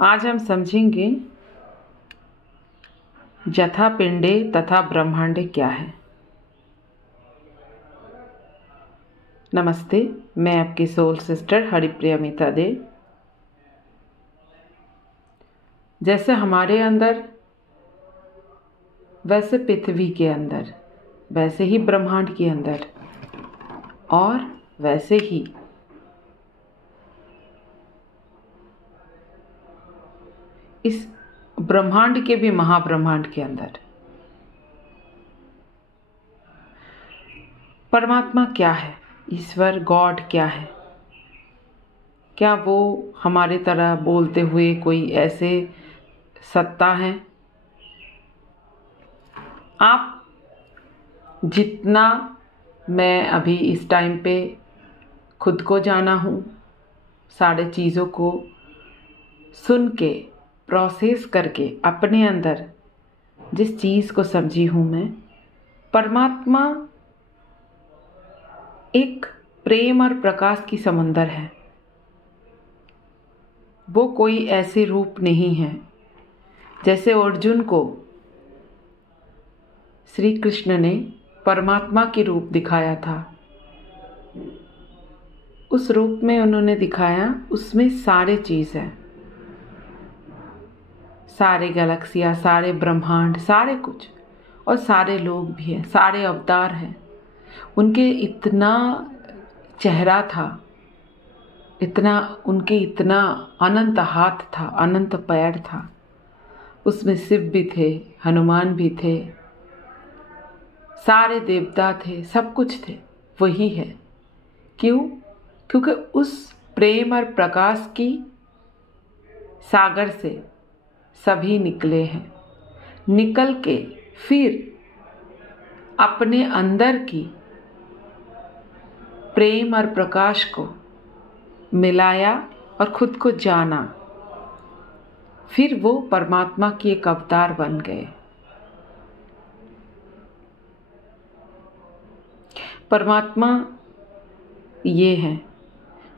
आज हम समझेंगे यथा पिंडे तथा ब्रह्मांडे क्या है। नमस्ते, मैं आपकी सोल सिस्टर हरिप्रिया मिता दे। जैसे हमारे अंदर वैसे पृथ्वी के अंदर, वैसे ही ब्रह्मांड के अंदर और वैसे ही इस ब्रह्मांड के भी महाब्रह्मांड के अंदर परमात्मा क्या है, ईश्वर गॉड क्या है। क्या वो हमारे तरह बोलते हुए कोई ऐसे सत्ता है? आप जितना मैं अभी इस टाइम पे खुद को जाना हूँ, सारे चीज़ों को सुन के प्रोसेस करके अपने अंदर जिस चीज़ को समझी हूँ मैं, परमात्मा एक प्रेम और प्रकाश की समंदर है। वो कोई ऐसे रूप नहीं है। जैसे अर्जुन को श्री कृष्ण ने परमात्मा के रूप दिखाया था, उस रूप में उन्होंने दिखाया, उसमें सारे चीज़ है, सारे गैलेक्सियाँ, सारे ब्रह्मांड, सारे कुछ, और सारे लोग भी हैं, सारे अवतार हैं। उनके इतना चेहरा था, इतना अनंत हाथ था, अनंत पैर था। उसमें शिव भी थे, हनुमान भी थे, सारे देवता थे, सब कुछ थे। वही है। क्यों? क्योंकि उस प्रेम और प्रकाश की सागर से सभी निकले हैं। निकल के फिर अपने अंदर की प्रेम और प्रकाश को मिलाया और खुद को जाना। फिर वो परमात्मा की एक अवतार बन गए। परमात्मा ये है।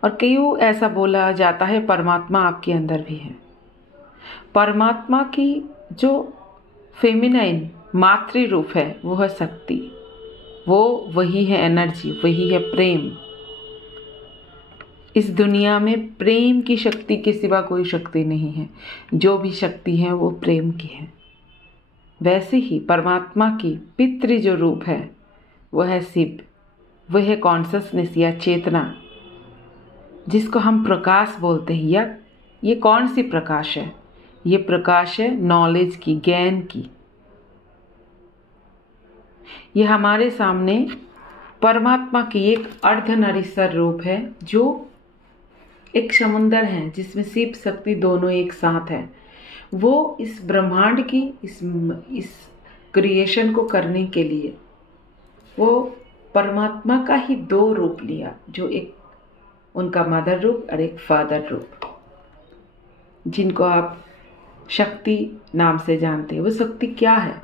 और कईयों ऐसा बोला जाता है परमात्मा आपके अंदर भी है। परमात्मा की जो फेमिनाइन मातृ रूप है वो है शक्ति, वही है एनर्जी, वही है प्रेम। इस दुनिया में प्रेम की शक्ति के सिवा कोई शक्ति नहीं है। जो भी शक्ति है वो प्रेम की है। वैसे ही परमात्मा की पितृ जो रूप है वो है शिव, वह है कॉन्शसनेस या चेतना, जिसको हम प्रकाश बोलते हैं। या ये कौन सी प्रकाश है? ये प्रकाश है नॉलेज की, ज्ञान की। ये हमारे सामने परमात्मा की एक अर्धनारीश्वर रूप है, जो एक समुंदर है जिसमें शिव शक्ति दोनों एक साथ है। वो इस ब्रह्मांड की इस क्रिएशन को करने के लिए वो परमात्मा का ही दो रूप लिया, जो एक उनका मदर रूप और एक फादर रूप, जिनको आप शक्ति नाम से जानते हैं। वो शक्ति क्या है?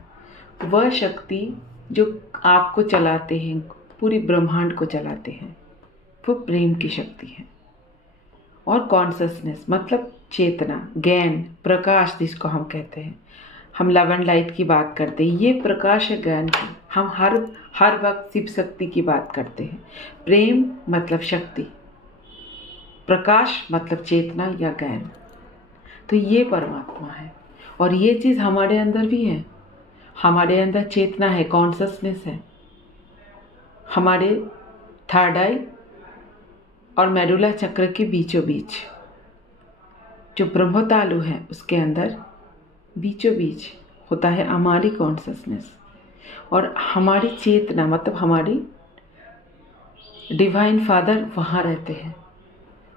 वह शक्ति जो आपको चलाते हैं, पूरी ब्रह्मांड को चलाते हैं, वो प्रेम की शक्ति है। और कॉन्शसनेस मतलब चेतना, ज्ञान, प्रकाश जिसको हम कहते हैं। हम लव एंड लाइट की बात करते हैं, ये प्रकाश है ज्ञान की। हम हर वक्त शिव शक्ति की बात करते हैं। प्रेम मतलब शक्ति, प्रकाश मतलब चेतना या ज्ञान। तो ये परमात्मा है। और ये चीज़ हमारे अंदर भी है। हमारे अंदर चेतना है, कॉन्शसनेस है। हमारे थर्ड आई और मेडुला चक्र के बीचों बीच जो ब्रह्मतालु है, उसके अंदर बीचों बीच होता है हमारी कॉन्शसनेस। और हमारी चेतना मतलब हमारी डिवाइन फादर वहाँ रहते हैं।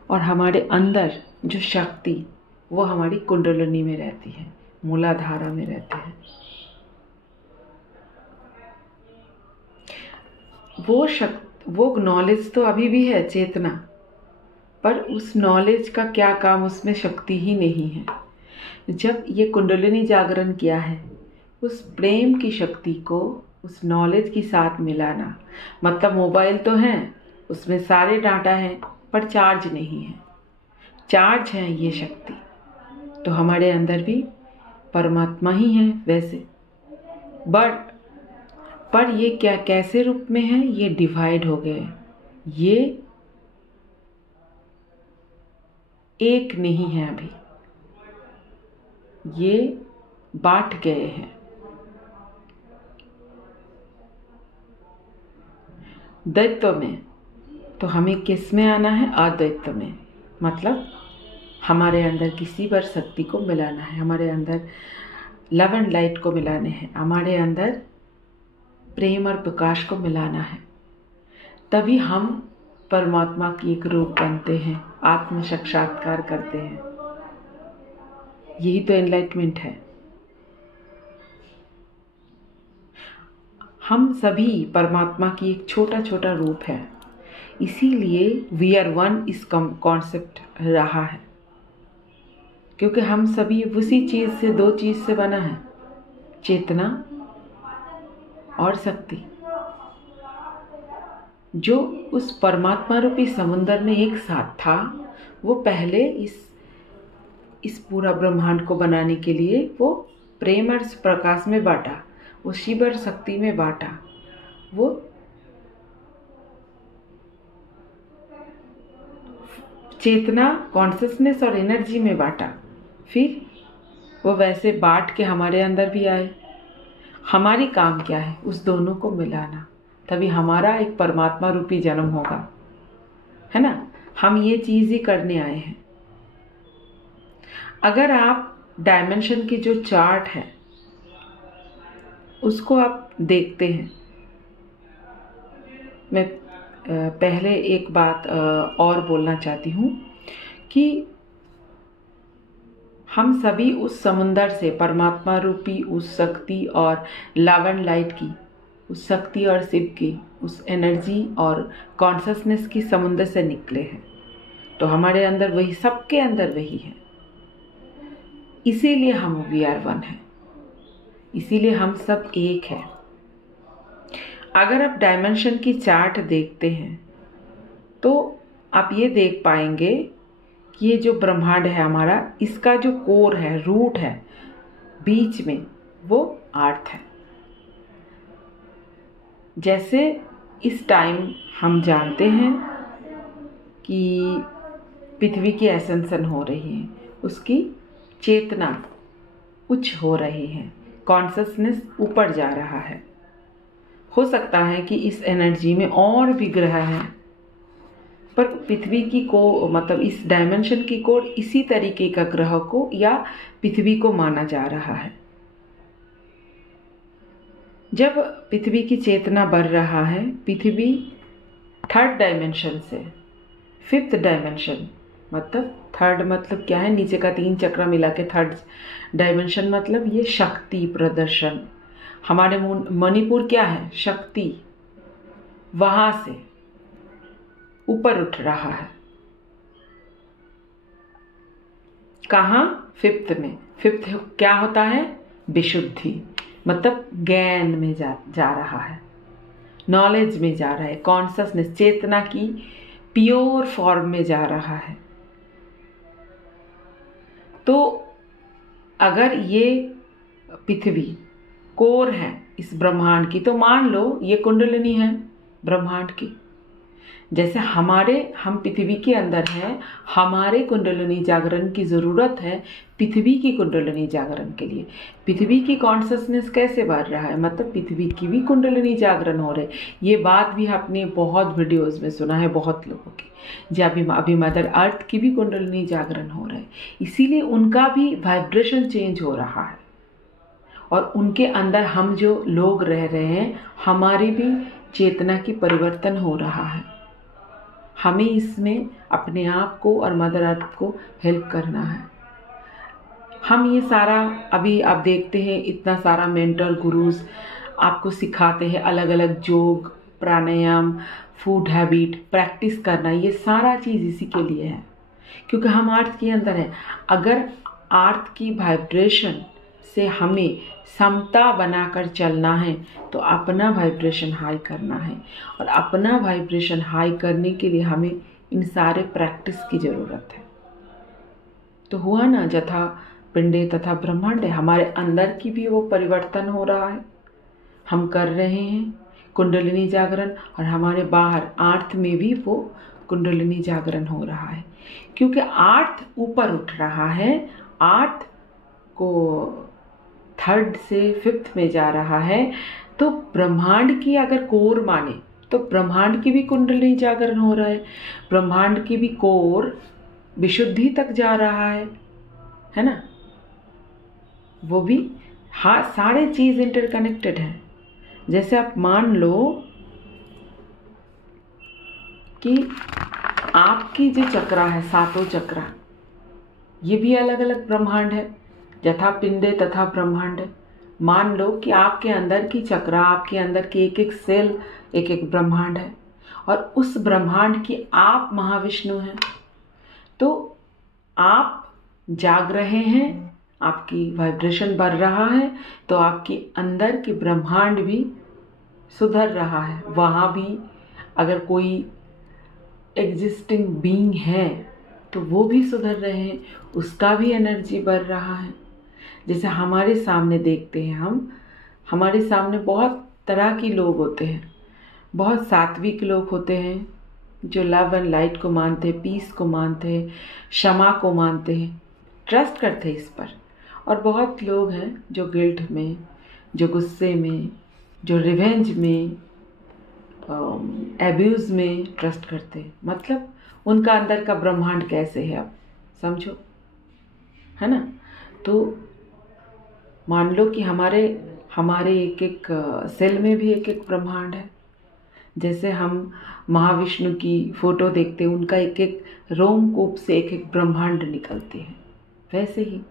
और हमारे अंदर जो शक्ति वो हमारी कुंडलिनी में रहती है, मूलाधारा में रहते हैं। वो नॉलेज तो अभी भी है, चेतना, पर उस नॉलेज का क्या काम? उसमें शक्ति ही नहीं है। जब ये कुंडलिनी जागरण किया है, उस प्रेम की शक्ति को उस नॉलेज के साथ मिलाना। मतलब मोबाइल तो है, उसमें सारे डाटा हैं, पर चार्ज नहीं है। चार्ज है ये शक्ति। तो हमारे अंदर भी परमात्मा ही है वैसे, पर ये क्या कैसे रूप में है, ये डिवाइड हो गए, ये एक नहीं है अभी, ये बांट गए हैं। द्वैत्व में तो हमें किस में आना है, अद्वैत्व में, मतलब हमारे अंदर किसी पर शक्ति को मिलाना है, हमारे अंदर लव एंड लाइट को मिलाने हैं, हमारे अंदर प्रेम और प्रकाश को मिलाना है, तभी हम परमात्मा की एक रूप बनते हैं, आत्म साक्षात्कार करते हैं। यही तो एनलाइटमेंट है। हम सभी परमात्मा की एक छोटा छोटा रूप है, इसीलिए वी आर वन इस कॉन्सेप्ट रहा है, क्योंकि हम सभी उसी चीज से, दो चीज से बना है, चेतना और शक्ति, जो उस परमात्मा रूपी समुद्र में एक साथ था। वो पहले इस पूरा ब्रह्मांड को बनाने के लिए वो प्रेम और प्रकाश में बांटा, वो शिव और शक्ति में बांटा, वो चेतना, कॉन्शियसनेस और एनर्जी में बांटा, फिर वो वैसे बांट के हमारे अंदर भी आए। हमारी काम क्या है, उस दोनों को मिलाना, तभी हमारा एक परमात्मा रूपी जन्म होगा, है ना। हम ये चीज ही करने आए हैं। अगर आप डायमेंशन की जो चार्ट है उसको आप देखते हैं, मैं पहले एक बात और बोलना चाहती हूँ कि हम सभी उस समुंदर से, परमात्मा रूपी उस शक्ति और लव एंड लाइट की, उस शक्ति और शिव की, उस एनर्जी और कॉन्शसनेस की समुंदर से निकले हैं। तो हमारे अंदर वही, सबके अंदर वही है, इसीलिए हम वी आर वन है, इसीलिए हम सब एक है। अगर आप डायमेंशन की चार्ट देखते हैं तो आप ये देख पाएंगे कि ये जो ब्रह्मांड है हमारा, इसका जो कोर है, रूट है, बीच में वो अर्थ है। जैसे इस टाइम हम जानते हैं कि पृथ्वी की एसेंशन हो रही है, उसकी चेतना उच्च हो रही है, कॉन्शसनेस ऊपर जा रहा है। हो सकता है कि इस एनर्जी में और भी ग्रह हैं, पर पृथ्वी की को, मतलब इस डायमेंशन की कोड इसी तरीके का ग्रह को या पृथ्वी को माना जा रहा है। जब पृथ्वी की चेतना बढ़ रहा है, पृथ्वी थर्ड डायमेंशन से फिफ्थ डायमेंशन, मतलब थर्ड मतलब क्या है, नीचे का 3 चक्र मिला के थर्ड डायमेंशन, मतलब ये शक्ति प्रदर्शन। हमारे मणिपुर क्या है, शक्ति, वहां से ऊपर उठ रहा है। कहाँ, फिफ्थ में। फिफ्थ क्या होता है, विशुद्धि, मतलब ज्ञान में जा रहा है, नॉलेज में जा रहा है, कॉन्शसनेस, चेतना की प्योर फॉर्म में जा रहा है। तो अगर ये पृथ्वी कोर है इस ब्रह्मांड की, तो मान लो ये कुंडलिनी है ब्रह्मांड की। जैसे हम पृथ्वी के अंदर हैं, हमारे कुंडलिनी जागरण की ज़रूरत है पृथ्वी की कुंडलिनी जागरण के लिए। पृथ्वी की कॉन्शसनेस कैसे बढ़ रहा है, मतलब पृथ्वी की भी कुंडलिनी जागरण हो रहे। ये बात भी आपने बहुत वीडियोस में सुना है बहुत लोगों की, जब अभी मदर अर्थ की भी कुंडलिनी जागरण हो रहा है, इसीलिए उनका भी वाइब्रेशन चेंज हो रहा है। और उनके अंदर हम जो लोग रह रहे हैं, हमारी भी चेतना की परिवर्तन हो रहा है। हमें इसमें अपने आप को और मदर अर्थ को हेल्प करना है। हम ये सारा अभी आप देखते हैं, इतना सारा मेंटर गुरुज आपको सिखाते हैं अलग अलग योग, प्राणायाम, फूड हैबिट, प्रैक्टिस करना, ये सारा चीज़ इसी के लिए है, क्योंकि हम अर्थ के अंदर हैं। अगर अर्थ की वाइब्रेशन से हमें समता बनाकर चलना है तो अपना वाइब्रेशन हाई करना है, और अपना वाइब्रेशन हाई करने के लिए हमें इन सारे प्रैक्टिस की ज़रूरत है। तो हुआ ना, पिंडे तथा ब्रह्मांड है। हमारे अंदर की भी वो परिवर्तन हो रहा है, हम कर रहे हैं कुंडलिनी जागरण, और हमारे बाहर आर्थ में भी वो कुंडलिनी जागरण हो रहा है, क्योंकि आर्थ ऊपर उठ रहा है, आर्थ को 3rd से 5th में जा रहा है। तो ब्रह्मांड की अगर कोर माने तो ब्रह्मांड की भी कुंडलिनी जागरण हो रहा है, ब्रह्मांड की भी कोर विशुद्धि तक जा रहा है ना। वो भी, हाँ, सारे चीज इंटरकनेक्टेड हैं। जैसे आप मान लो कि आपकी जो चक्रा है, 7 चक्रा, ये भी अलग अलग ब्रह्मांड है, यथा पिंडे तथा ब्रह्मांड है। मान लो कि आपके अंदर की चक्रा, आपके अंदर की एक एक सेल एक एक ब्रह्मांड है, और उस ब्रह्मांड की आप महाविष्णु हैं। तो आप जाग रहे हैं, आपकी वाइब्रेशन बढ़ रहा है, तो आपके अंदर की ब्रह्मांड भी सुधर रहा है। वहाँ भी अगर कोई एग्जिस्टिंग बीइंग है तो वो भी सुधर रहे हैं, उसका भी एनर्जी बढ़ रहा है। जैसे हमारे सामने देखते हैं हम, हमारे सामने बहुत तरह के लोग होते हैं, बहुत सात्विक लोग होते हैं जो लव एंड लाइट को मानते हैं, पीस को मानते हैं, क्षमा को मानते हैं, ट्रस्ट करते हैं इस पर। और बहुत लोग हैं जो गिल्ट में, जो गुस्से में, जो रिवेंज में, एब्यूज़ में ट्रस्ट करते हैं। मतलब उनका अंदर का ब्रह्मांड कैसे है, आप समझो, है ना। तो मान लो कि हमारे एक एक सेल में भी एक एक ब्रह्मांड है। जैसे हम महाविष्णु की फोटो देखते हैं, उनका एक एक रोमकूप से एक एक ब्रह्मांड निकलते हैं, वैसे ही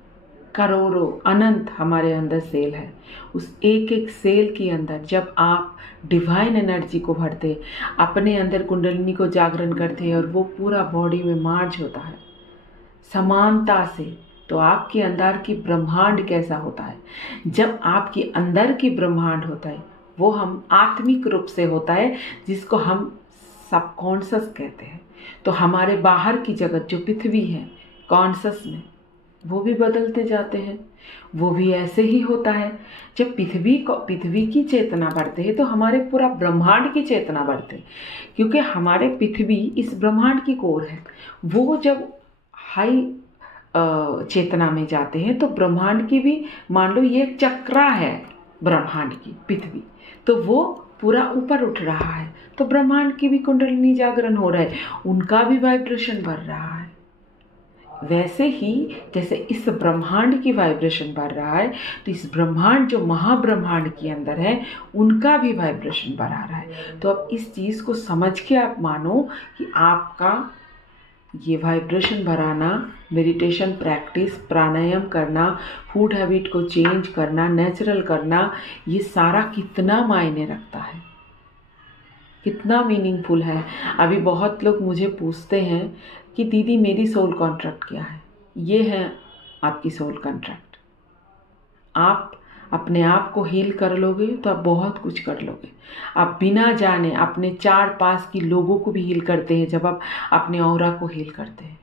करोड़ों अनंत हमारे अंदर सेल है। उस एक एक सेल के अंदर जब आप डिवाइन एनर्जी को भरते, अपने अंदर कुंडलिनी को जागरण करते हैं और वो पूरा बॉडी में मार्ज होता है समानता से, तो आपके अंदर की ब्रह्मांड कैसा होता है। जब आपके अंदर की ब्रह्मांड होता है वो हम आत्मिक रूप से होता है, जिसको हम सबकॉन्शस कहते हैं। तो हमारे बाहर की जगत जो पृथ्वी है कॉन्शस में, वो भी बदलते जाते हैं। वो भी ऐसे ही होता है। जब पृथ्वी की चेतना बढ़ते है तो हमारे पूरा ब्रह्मांड की चेतना बढ़ते है, क्योंकि हमारे पृथ्वी इस ब्रह्मांड की कोर है। वो जब हाई चेतना में जाते हैं तो ब्रह्मांड की भी, मान लो ये चक्रा है ब्रह्मांड की पृथ्वी, तो वो पूरा ऊपर उठ रहा है, तो ब्रह्मांड की भी कुंडलिनी जागरण हो रहा है, उनका भी वाइब्रेशन बढ़ रहा है। वैसे ही जैसे इस ब्रह्मांड की वाइब्रेशन बढ़ रहा है, तो इस ब्रह्मांड जो महाब्रह्मांड के अंदर है उनका भी वाइब्रेशन बढ़ा रहा है। तो अब इस चीज़ को समझ के आप मानो कि आपका ये वाइब्रेशन बढ़ाना, मेडिटेशन प्रैक्टिस, प्राणायाम करना, फूड हैबिट को चेंज करना, नेचुरल करना, ये सारा कितना मायने रखता है, कितना मीनिंगफुल है। अभी बहुत लोग मुझे पूछते हैं कि दीदी मेरी सोल कॉन्ट्रैक्ट क्या है। ये है आपकी सोल कॉन्ट्रैक्ट। आप अपने आप को हील कर लोगे तो आप बहुत कुछ कर लोगे। आप बिना जाने अपने 4 पास की लोगों को भी हील करते हैं जब आप अपने ऑरा को हील करते हैं।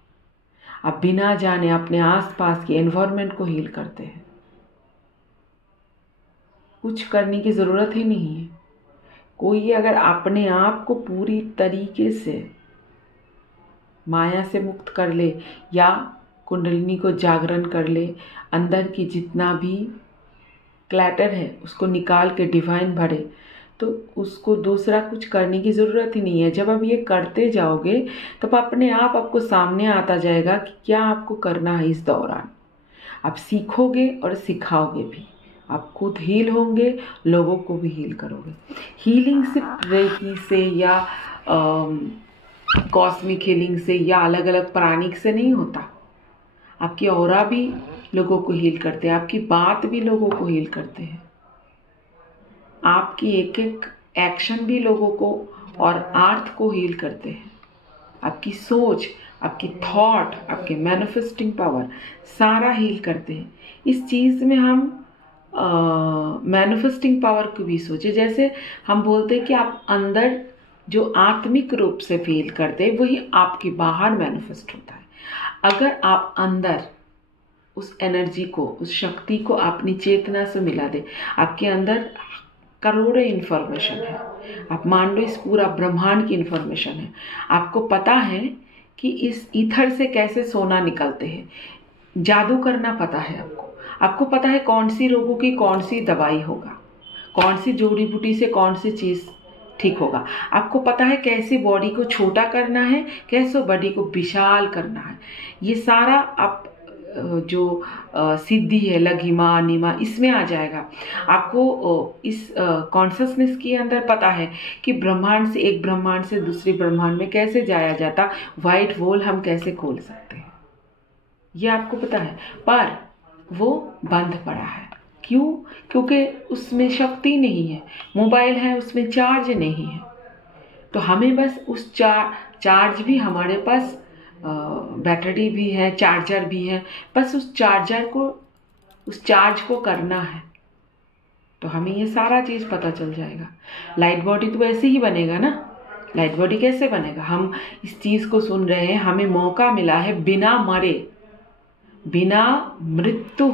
आप बिना जाने अपने आसपास के एनवायरनमेंट को हील करते हैं। कुछ करने की ज़रूरत ही नहीं है। कोई अगर अपने आप को पूरी तरीके से माया से मुक्त कर ले या कुंडलिनी को जागरण कर ले, अंदर की जितना भी क्लैटर है उसको निकाल के डिवाइन भरे, तो उसको दूसरा कुछ करने की ज़रूरत ही नहीं है। जब आप ये करते जाओगे तब अपने आप आपको सामने आता जाएगा कि क्या आपको करना है। इस दौरान आप सीखोगे और सिखाओगे भी, आप खुद हील होंगे, लोगों को भी हील करोगे। हीलिंग सिर्फ रेकी से या कॉस्मिक हीलिंग से या अलग अलग प्राणिक से नहीं होता। आपकी ऑरा भी लोगों को हील करते हैं, आपकी बात भी लोगों को हील करते हैं, आपकी एक एक एक्शन भी लोगों को और अर्थ को हील करते हैं। आपकी सोच, आपकी थॉट, आपके मैनिफेस्टिंग पावर सारा हील करते हैं। इस चीज़ में हम मैनिफेस्टिंग पावर को भी सोचे। जैसे हम बोलते हैं कि आप अंदर जो आत्मिक रूप से फील करते हैं वही आपके बाहर मैनिफेस्ट होता है। अगर आप अंदर उस एनर्जी को, उस शक्ति को अपनी चेतना से मिला दे। आपके अंदर करोड़ों इन्फॉर्मेशन है। आप मान लो इस पूरा ब्रह्मांड की इन्फॉर्मेशन है। आपको पता है कि इस ईथर से कैसे सोना निकलते हैं, जादू करना पता है आपको। आपको पता है कौन सी रोगों की कौन सी दवाई होगा, कौन सी जड़ी बूटी से कौन सी चीज़ ठीक होगा। आपको पता है कैसे बॉडी को छोटा करना है, कैसे बॉडी को विशाल करना है। ये सारा आप जो सिद्धि है, लघिमा निमा, इसमें आ जाएगा। आपको इस कॉन्शसनेस के अंदर पता है कि ब्रह्मांड से, एक ब्रह्मांड से दूसरे ब्रह्मांड में कैसे जाया जाता, वाइट वॉल हम कैसे खोल सकते हैं, ये आपको पता है। पर वो बंद पड़ा है। क्यों? क्योंकि उसमें शक्ति नहीं है। मोबाइल है, उसमें चार्ज नहीं है। तो हमें बस उस चार्ज भी हमारे पास बैटरी भी है, चार्जर भी है, बस उस चार्ज को करना है तो हमें ये सारा चीज़ पता चल जाएगा। लाइट बॉडी तो ऐसे ही बनेगा ना। लाइट बॉडी कैसे बनेगा? हम इस चीज़ को सुन रहे हैं, हमें मौका मिला है बिना मरे, बिना मृत्यु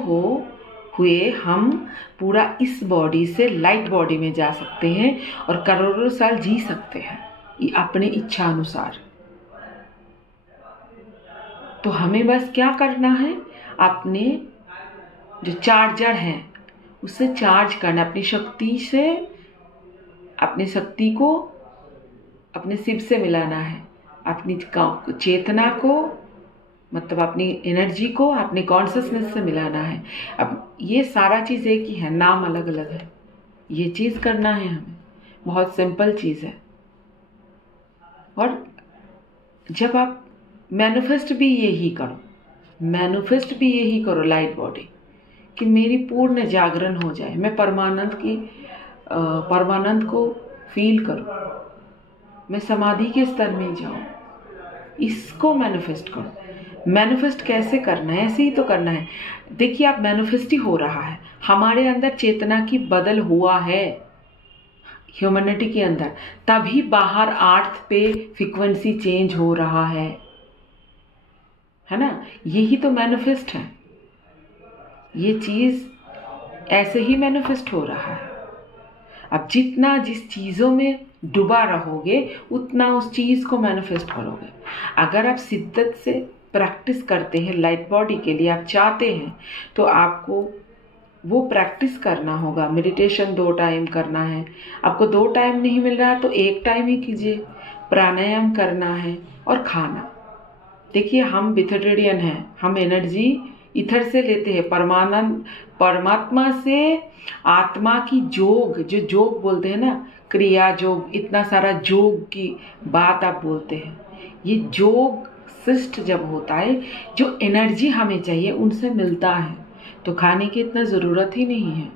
हुए हम पूरा इस बॉडी से लाइट बॉडी में जा सकते हैं और करोड़ों साल जी सकते हैं अपने इच्छा अनुसार। तो हमें बस क्या करना है, अपने जो चार्जर है उससे चार्ज करना, अपनी शक्ति से, अपनी शक्ति को अपने शिव से मिलाना है, अपनी चेतना को, मतलब अपनी एनर्जी को अपनी कॉन्शसनेस से मिलाना है। अब ये सारा चीज़ एक ही है, नाम अलग अलग है। ये चीज़ करना है हमें, बहुत सिंपल चीज़ है। और जब आप मैनिफेस्ट भी यही करो, मैनिफेस्ट भी यही करो लाइट बॉडी, कि मेरी पूर्ण जागरण हो जाए, मैं परमानंद को फील करूं, मैं समाधि के स्तर में जाऊं, इसको मैनिफेस्ट करो। मैनिफेस्ट कैसे करना है? ऐसे ही तो करना है। देखिए, आप मैनिफेस्ट ही हो रहा है, हमारे अंदर चेतना की बदल हुआ है ह्यूमैनिटी के अंदर, तभी बाहर अर्थ पे फ्रीक्वेंसी चेंज हो रहा है ना। यही तो मैनिफेस्ट है। ये चीज़ ऐसे ही मैनिफेस्ट हो रहा है। अब जितना जिस चीज़ों में डूबा रहोगे उतना उस चीज़ को मैनिफेस्ट करोगे। अगर आप शिद्दत से प्रैक्टिस करते हैं लाइट बॉडी के लिए, आप चाहते हैं, तो आपको वो प्रैक्टिस करना होगा। मेडिटेशन 2 टाइम करना है। आपको 2 टाइम नहीं मिल रहा तो 1 टाइम ही कीजिए। प्राणायाम करना है और खाना। देखिए, हम वेजिटेरियन हैं, हम एनर्जी इधर से लेते हैं, परमात्मा से आत्मा की जोग, जो जोग बोलते हैं ना, क्रिया जोग, इतना सारा जोग की बात आप बोलते हैं। ये जोग शिष्ट जब होता है, जो एनर्जी हमें चाहिए उनसे मिलता है, तो खाने की इतना ज़रूरत ही नहीं है।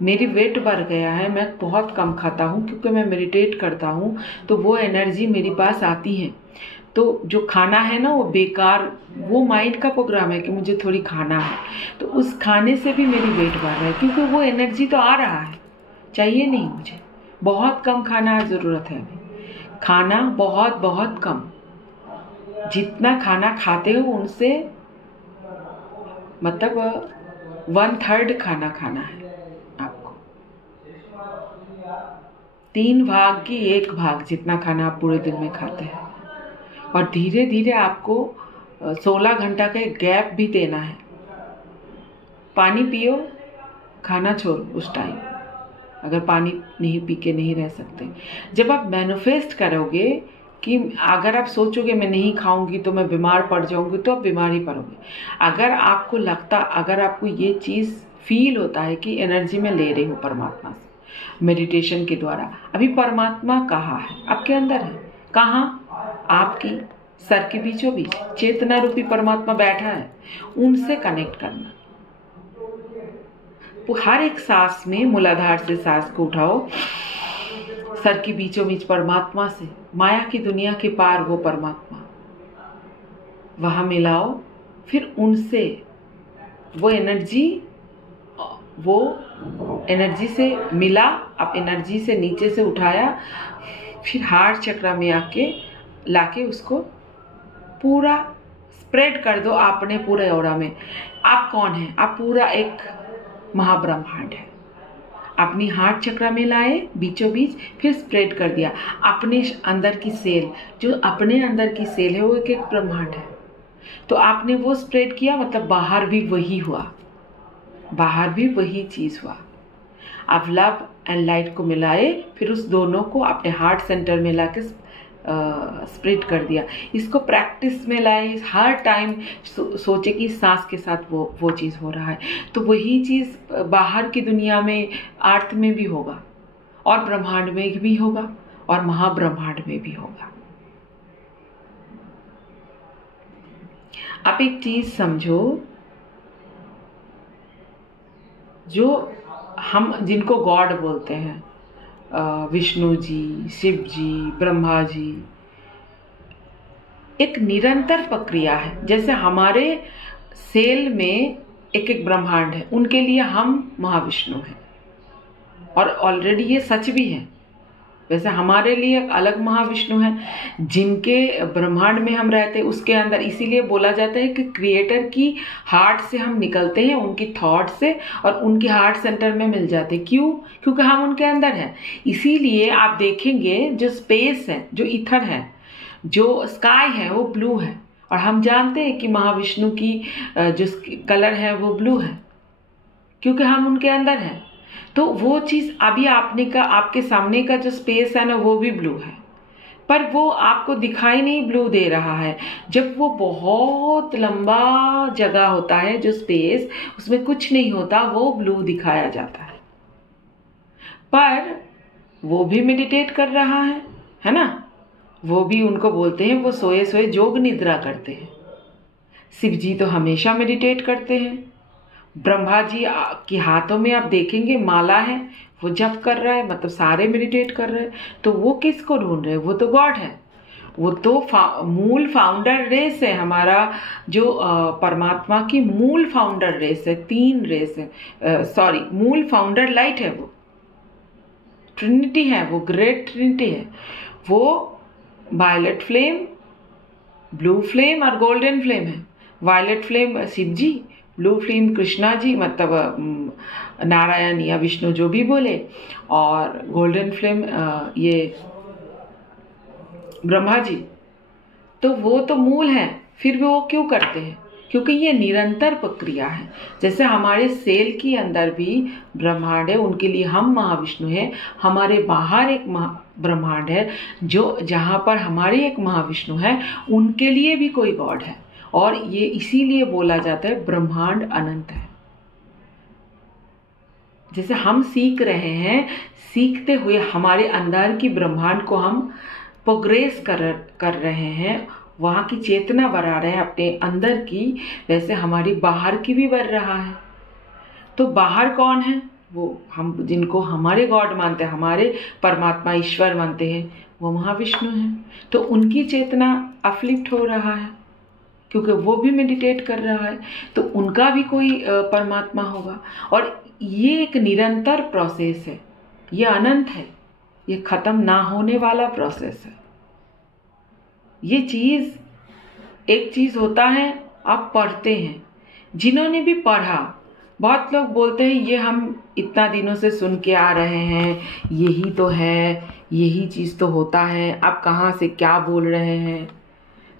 मेरी वेट बढ़ गया है, मैं बहुत कम खाता हूँ क्योंकि मैं मेडिटेट करता हूँ, तो वो एनर्जी मेरे पास आती है। तो जो खाना है ना, वो बेकार, वो माइंड का प्रोग्राम है कि मुझे थोड़ी खाना है, तो उस खाने से भी मेरी वेट बढ़ रहा है क्योंकि वो एनर्जी तो आ रहा है, चाहिए नहीं मुझे। बहुत कम खाना ज़रूरत है अभी, खाना बहुत बहुत कम। जितना खाना खाते हो उनसे मतलब 1/3 खाना खाना है आपको। 3 भाग की 1 भाग जितना खाना आप पूरे दिन में खाते हैं। और धीरे धीरे आपको 16 घंटा का एक गैप भी देना है। पानी पियो, खाना छोड़ो उस टाइम, अगर पानी नहीं पी के नहीं रह सकते। जब आप मैनिफेस्ट करोगे कि अगर आप सोचोगे मैं नहीं खाऊंगी तो मैं बीमार पड़ जाऊंगी, तो आप बीमार ही पड़ोगे। अगर आपको लगता, अगर आपको ये चीज़ फील होता है कि एनर्जी में ले रही हूँ परमात्मा से मेडिटेशन के द्वारा, अभी परमात्मा कहाँ है? आपके अंदर है। कहाँ? आपकी सर के बीचों बीच चेतना रूपी परमात्मा बैठा है, उनसे कनेक्ट करना। तो हर एक सांस में मूलाधार से सांस को उठाओ, सर के बीचों बीच परमात्मा से, माया की दुनिया के पार वो परमात्मा, वहां मिलाओ। फिर उनसे वो एनर्जी से मिला, आप एनर्जी से नीचे से उठाया, फिर हार्ट चक्र में आके लाके उसको पूरा स्प्रेड कर दो अपने पूरे ऑरा में। आप कौन हैं? आप पूरा एक महाब्रह्मांड है। अपनी हार्ट चक्र में लाए बीचों बीच, फिर स्प्रेड कर दिया। अपने अंदर की सेल, जो अपने अंदर की सेल है वो एक एक ब्रह्मांड है। तो आपने वो स्प्रेड किया, मतलब बाहर भी वही हुआ, बाहर भी वही चीज हुआ। आप लव एंड लाइट को मिलाए, फिर उस दोनों को अपने हार्ट सेंटर में लाके स्प्रेड कर दिया। इसको प्रैक्टिस में लाए, हर टाइम सोचे कि सांस के साथ वो चीज़ हो रहा है। तो वही चीज़ बाहर की दुनिया में, अर्थ में भी होगा, और ब्रह्मांड में भी होगा, और महाब्रह्मांड में भी होगा। आप एक चीज समझो, जो हम जिनको गॉड बोलते हैं, विष्णु जी, शिव जी, ब्रह्मा जी, एक निरंतर प्रक्रिया है। जैसे हमारे सेल में एक एक ब्रह्मांड है, उनके लिए हम महाविष्णु हैं, और ऑलरेडी ये सच भी है। वैसे हमारे लिए एक अलग महाविष्णु है, जिनके ब्रह्मांड में हम रहते हैं उसके अंदर। इसीलिए बोला जाता है कि क्रिएटर की हार्ट से हम निकलते हैं, उनकी थॉट से, और उनके हार्ट सेंटर में मिल जाते हैं। क्यों? क्योंकि हम उनके अंदर हैं। इसीलिए आप देखेंगे जो स्पेस है, जो ईथर है, जो स्काई है, वो ब्लू है, और हम जानते हैं कि महाविष्णु की जो कलर है वो ब्लू है, क्योंकि हम उनके अंदर हैं। तो वो चीज अभी आपके सामने का जो स्पेस है ना, वो भी ब्लू है, पर वो आपको दिखाई नहीं ब्लू दे रहा है। जब वो बहुत लंबा जगह होता है, जो स्पेस, उसमें कुछ नहीं होता, वो ब्लू दिखाया जाता है। पर वो भी मेडिटेट कर रहा है ना? वो भी, उनको बोलते हैं वो सोए सोए जोग निद्रा करते हैं। शिव जी तो हमेशा मेडिटेट करते हैं। ब्रह्मा जी के हाथों में आप देखेंगे माला है, वो जप कर रहा है, मतलब सारे मेडिटेट कर रहे हैं। तो वो किसको ढूंढ रहे हैं? वो तो गॉड है। वो तो मूल फाउंडर रेस है हमारा, जो परमात्मा की मूल फाउंडर रेस है। 3 रेस है, मूल फाउंडर लाइट है, वो ट्रिनिटी है, वो ग्रेट ट्रिनिटी है। वो वायलेट फ्लेम, ब्लू फ्लेम और गोल्डन फ्लेम है। वायलेट फ्लेम शिव जी, ब्लू फ्लेम कृष्णा जी, मतलब नारायण या विष्णु जो भी बोले, और गोल्डन फ्लेम ये ब्रह्मा जी। तो वो तो मूल है। फिर वो क्यों करते हैं? क्योंकि ये निरंतर प्रक्रिया है। जैसे हमारे सेल के अंदर भी ब्रह्मांड है, उनके लिए हम महाविष्णु हैं। हमारे बाहर एक ब्रह्मांड है, जो जहाँ पर हमारे एक महाविष्णु है, उनके लिए भी कोई गॉड है। और ये इसीलिए बोला जाता है ब्रह्मांड अनंत है। जैसे हम सीख रहे हैं, सीखते हुए हमारे अंदर की ब्रह्मांड को हम प्रोग्रेस कर रहे हैं, वहाँ की चेतना बढ़ा रहे हैं अपने अंदर की, वैसे हमारी बाहर की भी बढ़ रहा है। तो बाहर कौन है? वो हम जिनको हमारे गॉड मानते हैं, हमारे परमात्मा ईश्वर मानते हैं, वो महाविष्णु हैं। तो उनकी चेतना अपलिफ्ट हो रहा है, क्योंकि वो भी मेडिटेट कर रहा है, तो उनका भी कोई परमात्मा होगा। और ये एक निरंतर प्रोसेस है, ये अनंत है, ये खत्म ना होने वाला प्रोसेस है। ये चीज, एक चीज होता है आप पढ़ते हैं, जिन्होंने भी पढ़ा, बहुत लोग बोलते हैं ये हम इतना दिनों से सुन के आ रहे हैं, यही तो है, यही चीज तो होता है, आप कहाँ से क्या बोल रहे हैं।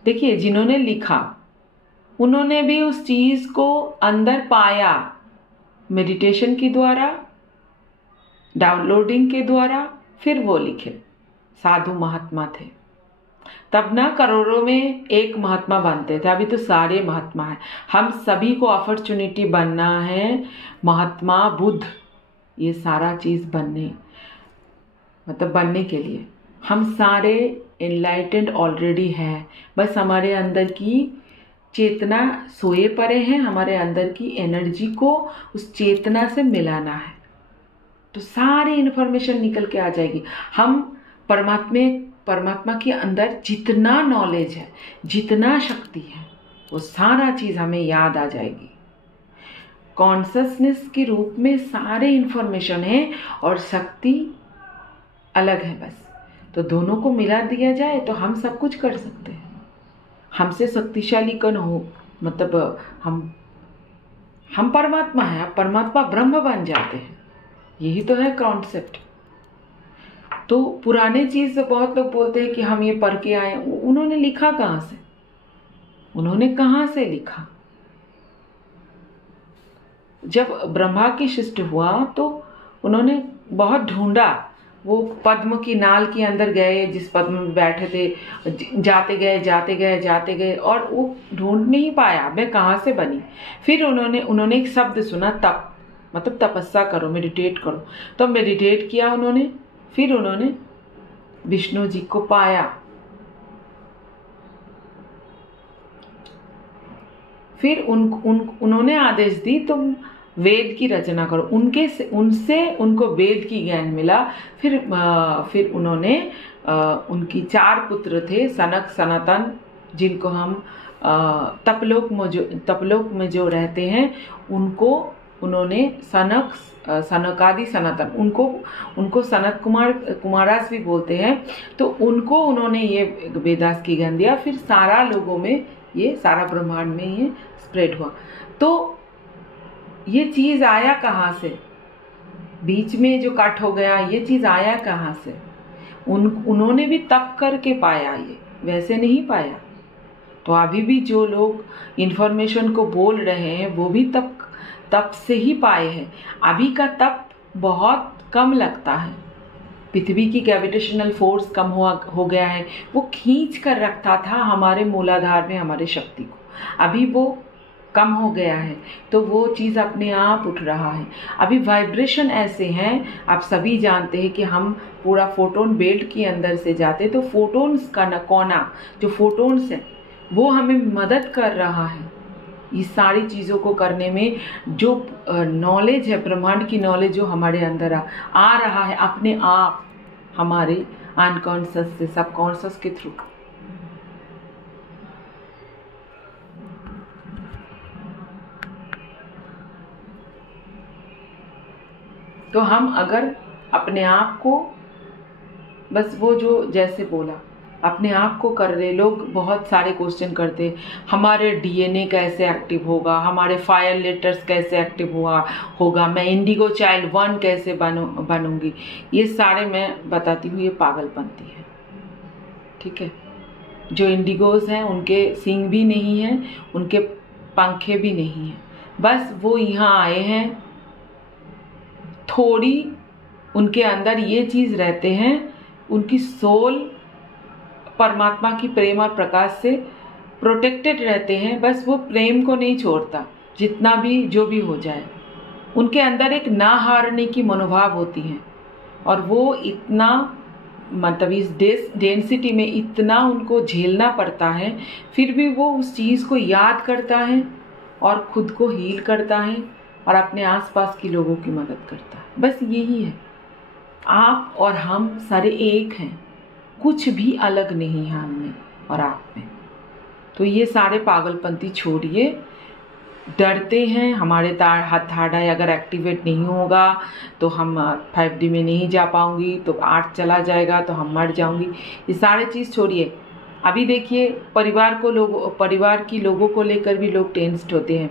देखिए, जिन्होंने लिखा उन्होंने भी उस चीज को अंदर पाया, मेडिटेशन के द्वारा, डाउनलोडिंग के द्वारा, फिर वो लिखे। साधु महात्मा थे तब ना, करोड़ों में एक महात्मा बनते थे, अभी तो सारे महात्मा हैं। हम सभी को अपॉर्चुनिटी बनना है, महात्मा बुद्ध, ये सारा चीज बनने के लिए हम सारे एनलाइटेंड ऑलरेडी हैं। बस हमारे अंदर की चेतना सोए पड़े हैं, हमारे अंदर की एनर्जी को उस चेतना से मिलाना है, तो सारी इन्फॉर्मेशन निकल के आ जाएगी। हम परमात्मा के अंदर जितना नॉलेज है, जितना शक्ति है, वो सारा चीज हमें याद आ जाएगी। कॉन्शसनेस के रूप में सारे इन्फॉर्मेशन है और शक्ति अलग है। बस तो दोनों को मिला दिया जाए तो हम सब कुछ कर सकते हैं। हमसे शक्तिशाली कौन हो, मतलब हम परमात्मा हैं, आप परमात्मा ब्रह्म बन जाते हैं। यही तो है कॉन्सेप्ट। तो पुराने चीज बहुत लोग बोलते हैं कि हम ये पढ़ के आए, उन्होंने लिखा कहाँ से, उन्होंने कहाँ से लिखा? जब ब्रह्मा की सृष्टि हुआ तो उन्होंने बहुत ढूंढा, वो पद्म की नाल के अंदर गए, जिस पद्म में बैठे थे, जाते गए और वो ढूंढ नहीं पाया मैं कहाँ से बनी। फिर उन्होंने एक शब्द सुना, तप, मतलब तपस्या करो, मेडिटेट करो। तो मेडिटेट किया उन्होंने, फिर उन्होंने विष्णु जी को पाया। फिर उन्होंने आदेश दी तुम वेद की रचना करो, उनसे उनको वेद की ज्ञान मिला। फिर उन्होंने उनकी 4 पुत्र थे, सनक, सनातन, जिनको हम तपलोक में जो रहते हैं उनको उन्होंने सनकादि सनातन, उनको सनत कुमारास भी बोलते हैं। तो उनको उन्होंने ये वेदास की ज्ञान दिया। फिर सारा लोगों में, ये सारा ब्रह्मांड में ये स्प्रेड हुआ। तो ये चीज आया कहाँ से? बीच में जो कट हो गया, ये चीज आया कहाँ से? उन्होंने भी तप करके पाया, ये वैसे नहीं पाया। तो अभी भी जो लोग इंफॉर्मेशन को बोल रहे हैं वो भी तप से ही पाए हैं। अभी का तप बहुत कम लगता है, पृथ्वी की ग्रेविटेशनल फोर्स कम हो गया है, वो खींच कर रखता था हमारे मूलाधार में हमारे शक्ति को, अभी वो कम हो गया है। तो वो चीज़ अपने आप उठ रहा है। अभी वाइब्रेशन ऐसे हैं, आप सभी जानते हैं कि हम पूरा फोटोन बेल्ट के अंदर से जाते, तो फोटोन्स का कोना जो फोटोन्स है वो हमें मदद कर रहा है इस सारी चीज़ों को करने में। जो नॉलेज है, ब्रह्मांड की नॉलेज जो हमारे अंदर आ रहा है अपने आप, हमारे अनकॉन्शियस से सबकॉन्शियस के थ्रू। तो हम अगर अपने आप को बस वो जो जैसे बोला अपने आप को कर रहे, लोग बहुत सारे क्वेश्चन करते, हमारे डीएनए कैसे एक्टिव होगा, हमारे फायर लेटर्स कैसे एक्टिव होगा, मैं इंडिगो चाइल्ड 1 कैसे बनूंगी। ये सारे मैं बताती हूँ, ये पागलपंती है, ठीक है। जो इंडिगोज हैं उनके सींग भी नहीं हैं, उनके पंखे भी नहीं हैं, बस वो यहाँ आए हैं, थोड़ी उनके अंदर ये चीज़ रहते हैं, उनकी सोल परमात्मा की प्रेम और प्रकाश से प्रोटेक्टेड रहते हैं, बस वो प्रेम को नहीं छोड़ता, जितना भी जो भी हो जाए। उनके अंदर एक ना हारने की मनोभाव होती है, और वो इतना मतलब इस डेंसिटी में इतना उनको झेलना पड़ता है, फिर भी वो उस चीज़ को याद करता है और खुद को हील करता है और अपने आसपास के लोगों की मदद करता है। बस यही है, आप और हम सारे एक हैं, कुछ भी अलग नहीं है हम में और आप में। तो ये सारे पागलपंती छोड़िए। डरते हैं हमारे हाथ अगर एक्टिवेट नहीं होगा तो हम 5D में नहीं जा पाऊंगी, तो 8 चला जाएगा तो हम मर जाऊंगी, ये सारे चीज़ छोड़िए। अभी देखिए परिवार की लोगों को लेकर भी लोग टेंस्ड होते हैं।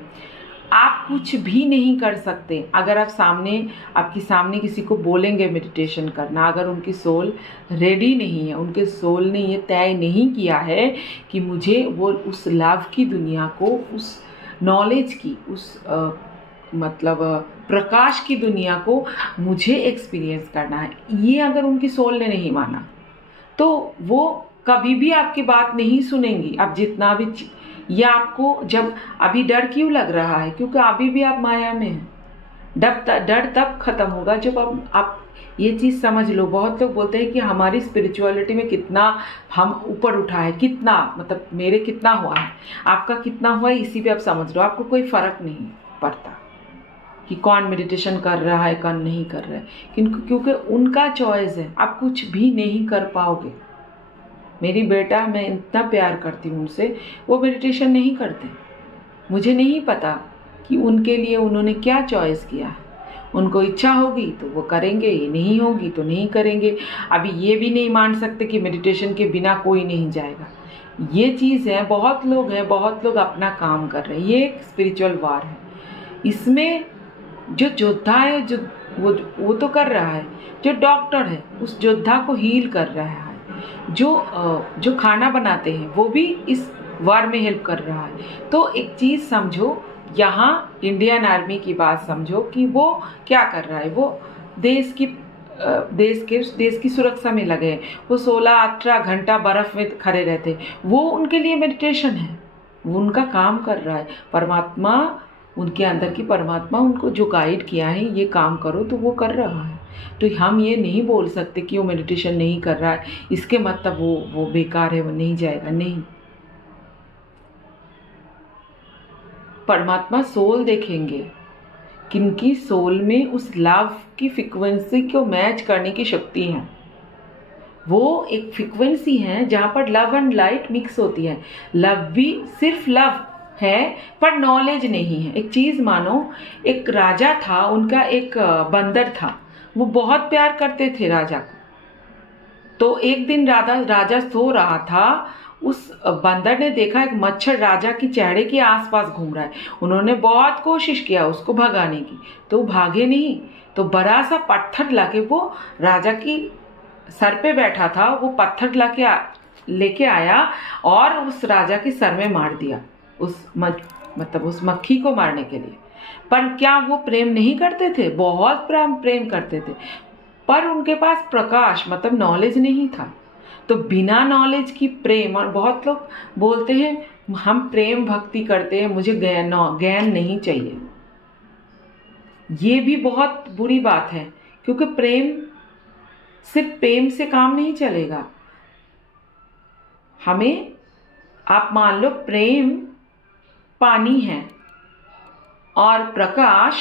आप कुछ भी नहीं कर सकते अगर आपके सामने किसी को बोलेंगे मेडिटेशन करना, अगर उनकी सोल रेडी नहीं है, उनके सोल ने ये तय नहीं किया है कि मुझे वो उस लव की दुनिया को, उस नॉलेज की, उस मतलब प्रकाश की दुनिया को मुझे एक्सपीरियंस करना है, ये अगर उनकी सोल ने नहीं माना तो वो कभी भी आपकी बात नहीं सुनेंगी। आप जितना भी या आपको जब अभी डर क्यों लग रहा है, क्योंकि अभी भी आप माया में हैं। डर तब खत्म होगा जब आप ये चीज़ समझ लो। बहुत लोग बोलते हैं कि हमारी स्पिरिचुअलिटी में कितना हम ऊपर उठा है, कितना मतलब मेरे कितना हुआ है, आपका कितना हुआ है, इसी पे आप समझ लो। आपको कोई फर्क नहीं पड़ता कि कौन मेडिटेशन कर रहा है कौन नहीं कर रहा है, क्योंकि उनका चॉइस है। आप कुछ भी नहीं कर पाओगे। मेरी बेटा, मैं इतना प्यार करती हूँ उनसे, वो मेडिटेशन नहीं करते। मुझे नहीं पता कि उनके लिए उन्होंने क्या चॉइस किया है। उनको इच्छा होगी तो वो करेंगे, ये नहीं होगी तो नहीं करेंगे। अभी ये भी नहीं मान सकते कि मेडिटेशन के बिना कोई नहीं जाएगा। ये चीज़ है। बहुत लोग अपना काम कर रहे हैं। ये एक स्पिरिचुअल वार है। इसमें जो योद्धा है, जो वो तो कर रहा है, जो डॉक्टर है उस योद्धा को हील कर रहा है, जो खाना बनाते हैं वो भी इस वार में हेल्प कर रहा है। तो एक चीज़ समझो, यहाँ इंडियन आर्मी की बात समझो कि वो क्या कर रहा है। वो देश की सुरक्षा में लगे हैं। वो 16-18 घंटा बर्फ में खड़े रहते, वो उनके लिए मेडिटेशन है, वो उनका काम कर रहा है। परमात्मा, उनके अंदर की परमात्मा उनको जो गाइड किया है ये काम करो, तो वो कर रहा है। तो हम ये नहीं बोल सकते कि वो मेडिटेशन नहीं कर रहा है, इसके मतलब वो बेकार है, वो नहीं जाएगा। नहीं, परमात्मा सोल देखेंगे, किनकी सोल में उस लव की फ्रीक्वेंसी को मैच करने की शक्ति है। वो एक फ्रीक्वेंसी है जहाँ पर लव एंड लाइट मिक्स होती है। लव भी सिर्फ लव है पर नॉलेज नहीं है। एक चीज़ मानो, एक राजा था, उनका एक बंदर था, वो बहुत प्यार करते थे राजा को। तो एक दिन राजा सो रहा था, उस बंदर ने देखा एक मच्छर राजा की चेहरे के आसपास घूम रहा है। उन्होंने बहुत कोशिश किया उसको भगाने की, तो भागे नहीं। तो बड़ा सा पत्थर लाके, वो राजा की सर पे बैठा था, वो पत्थर लेके आया और उस राजा के सर में मार दिया, उस मक्खी को मारने के लिए। पर क्या वो प्रेम नहीं करते थे? बहुत प्रेम करते थे, पर उनके पास प्रकाश मतलब नॉलेज नहीं था। तो बिना नॉलेज की प्रेम, और बहुत लोग बोलते हैं हम प्रेम भक्ति करते हैं, मुझे ज्ञान नहीं चाहिए। ये भी बहुत बुरी बात है, क्योंकि सिर्फ प्रेम से काम नहीं चलेगा। हमें, आप मान लो प्रेम पानी है और प्रकाश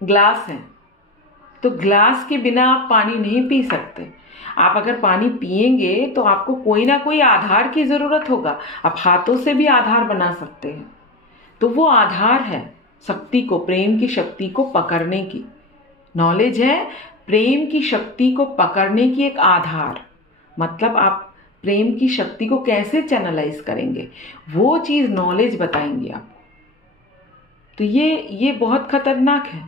ग्लास है, तो ग्लास के बिना आप पानी नहीं पी सकते। आप अगर पानी पिएंगे तो आपको कोई ना कोई आधार की ज़रूरत होगा। आप हाथों से भी आधार बना सकते हैं, तो वो आधार है शक्ति को, प्रेम की शक्ति को पकड़ने की। नॉलेज है प्रेम की शक्ति को पकड़ने की एक आधार। मतलब आप प्रेम की शक्ति को कैसे चैनलाइज करेंगे, वो चीज़ नॉलेज बताएंगे आपको। तो ये बहुत खतरनाक है।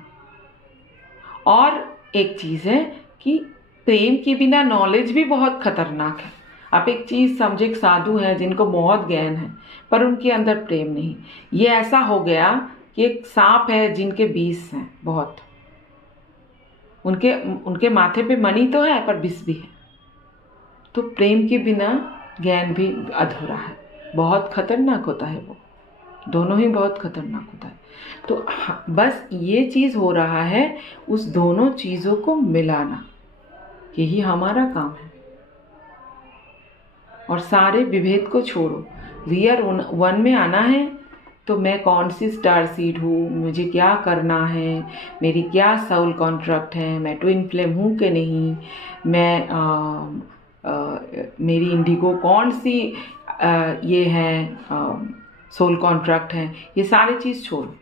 और एक चीज़ है कि प्रेम के बिना नॉलेज भी बहुत खतरनाक है। आप एक चीज़ समझे, एक साधु हैं जिनको बहुत ज्ञान है पर उनके अंदर प्रेम नहीं। ये ऐसा हो गया कि एक सांप है जिनके विष हैं बहुत, उनके माथे पे मणि तो है पर विष भी है। तो प्रेम के बिना ज्ञान भी अधूरा है। बहुत खतरनाक होता है वो, दोनों ही बहुत खतरनाक होता है। तो बस ये चीज़ हो रहा है, उस दोनों चीज़ों को मिलाना, यही हमारा काम है। और सारे विभेद को छोड़ो, वी आर वन में आना है। तो मैं कौन सी स्टार सीड हूँ, मुझे क्या करना है, मेरी क्या सोल कॉन्ट्रैक्ट है, मैं ट्विन फ्लेम हूँ कि नहीं, मेरी इंडिगो कौन सी ये है सोल कॉन्ट्रैक्ट है, ये सारी चीज़ छोड़ो।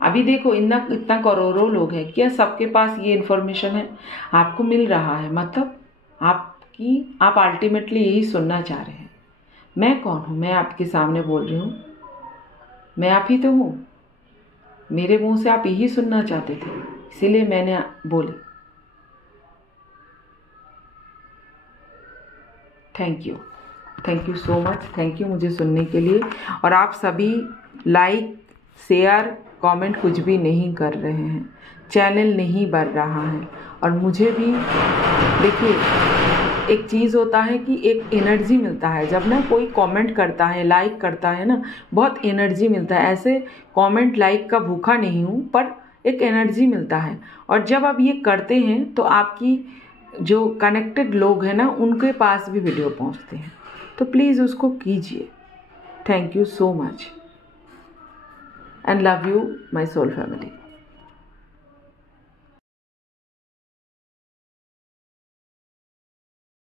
अभी देखो इतना करोड़ों लोग हैं, क्या सबके पास ये इन्फॉर्मेशन है? आपको मिल रहा है, मतलब आप अल्टीमेटली यही सुनना चाह रहे हैं। मैं कौन हूँ? मैं आपके सामने बोल रही हूँ, मैं आप ही तो हूँ। मेरे मुंह से आप यही सुनना चाहते थे, इसीलिए मैंने बोली। Thank you so much, thank you मुझे सुनने के लिए। और आप सभी लाइक, शेयर, कमेंट कुछ भी नहीं कर रहे हैं, चैनल नहीं बढ़ रहा है। और मुझे भी देखिए, एक चीज़ होता है कि एक एनर्जी मिलता है जब ना कोई कमेंट करता है, लाइक करता है ना, बहुत एनर्जी मिलता है। ऐसे कमेंट लाइक का भूखा नहीं हूँ, पर एक एनर्जी मिलता है। और जब आप ये करते हैं तो आपकी जो कनेक्टेड लोग हैं ना, उनके पास भी वीडियो पहुँचते हैं। तो प्लीज़ उसको कीजिए। Thank you so much and love you, my soul family.